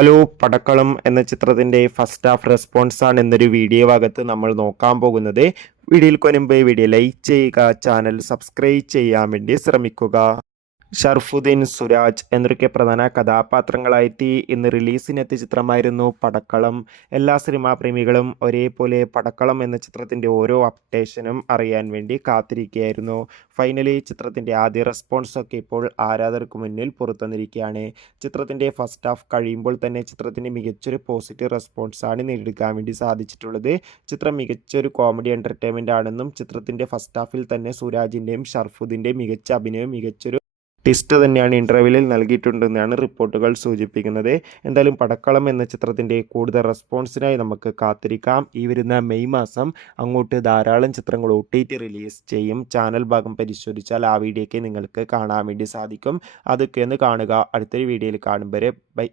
Hello പടക്കളം എന്ന ചിത്രത്തിൻ്റെ first half റെസ്പോൺസാണ് എന്നൊരു വീഡിയോ ഭാഗത്ത് നമ്മൾ നോക്കാൻ പോകുന്നത്. വീഡിയോയിൽ മുൻപ് വീഡിയോ ലൈക്ക് ചെയ്യുക, ചാനൽ സബ്സ്ക്രൈബ് ചെയ്യാൻ വേണ്ടി ശ്രമിക്കുക. ഷർഫുദ്ദീൻ, സുരാജ് എന്നൊക്കെ പ്രധാന കഥാപാത്രങ്ങളായെത്തി ഇന്ന് റിലീസിനെത്തിയ ചിത്രമായിരുന്നു പടക്കളം. എല്ലാ സിനിമാ പ്രേമികളും ഒരേപോലെ പടക്കളം എന്ന ചിത്രത്തിൻ്റെ ഓരോ അപ്ഡേഷനും അറിയാൻ വേണ്ടി കാത്തിരിക്കുകയായിരുന്നു. ഫൈനലി ചിത്രത്തിൻ്റെ ആദ്യ റെസ്പോൺസൊക്കെ ഇപ്പോൾ ആരാധകർക്ക് മുന്നിൽ പുറത്തുവന്നിരിക്കുകയാണ്. ചിത്രത്തിൻ്റെ ഫസ്റ്റ് ഹാഫ് കഴിയുമ്പോൾ തന്നെ ചിത്രത്തിന് മികച്ചൊരു പോസിറ്റീവ് റെസ്പോൺസാണ് നേടിയെടുക്കാൻ വേണ്ടി സാധിച്ചിട്ടുള്ളത്. ചിത്രം മികച്ചൊരു കോമഡി എൻ്റർടൈൻമെൻ്റ് ആണെന്നും ചിത്രത്തിൻ്റെ ഫസ്റ്റ് ഹാഫിൽ തന്നെ സുരാജിൻ്റെയും ഷർഫുദ്ദീൻ്റെയും മികച്ച അഭിനയം മികച്ചൊരു ടിസ്റ്റ് തന്നെയാണ് ഇൻ്റർവ്യൂവിൽ നൽകിയിട്ടുണ്ടെന്നാണ് റിപ്പോർട്ടുകൾ സൂചിപ്പിക്കുന്നത്. എന്തായാലും പടക്കളം എന്ന ചിത്രത്തിൻ്റെ കൂടുതൽ റെസ്പോൺസിനായി നമുക്ക് കാത്തിരിക്കാം. ഈ വരുന്ന മെയ് മാസം അങ്ങോട്ട് ധാരാളം ചിത്രങ്ങൾ OTT റിലീസ് ചെയ്യും. ചാനൽ ഭാഗം പരിശോധിച്ചാൽ ആ വീഡിയോയ്ക്ക് നിങ്ങൾക്ക് കാണാൻ വേണ്ടി സാധിക്കും. അതൊക്കെ ഒന്ന് കാണുക. അടുത്തൊരു വീഡിയോയിൽ കാണും വരെ ബൈ.